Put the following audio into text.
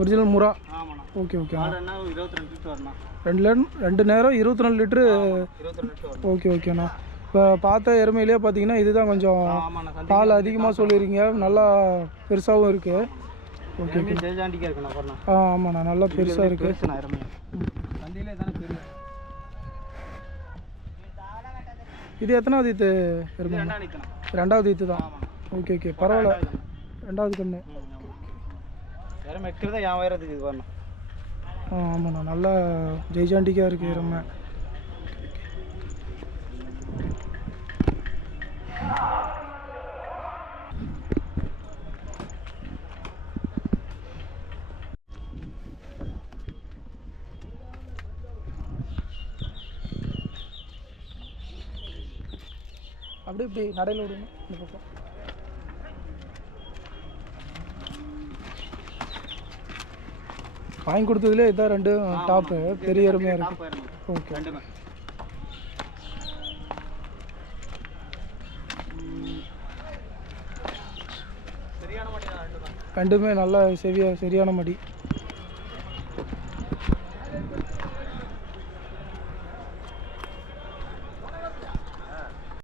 Original முறா. Okay okay. 2 நேரம் 24 litre. Okay ஓகேண்ணா. இப்போ பார்த்த எருமையிலே பார்த்தீங்கன்னா இதுதான் கொஞ்சம் பால் அதிகமாக சொல்லிடுறீங்க, நல்லா பெருசாகவும் இருக்குது. ஓகே ஆமாண்ணா, நல்லா பெருசாக இருக்குது. இது எத்தனாவது ஈத்து எருமை? 2வது ஈத்து தான். ஓகே ஓகே, பரவாயில்ல. 2வது கண்ணு. ஆமாண்ணா, நல்லா ஜெய்ஜாண்டிக்காக இருக்குது எருமை. அப்படியே இப்படி நடையில் விடுங்க இந்த பக்கம். வாங்கி கொடுத்ததுலேயே இதான் 2 டாப்பு, பெரிய எருமையாக இருக்குது. ஓகே. ரெண்டுமே நல்லா சரியான மடி.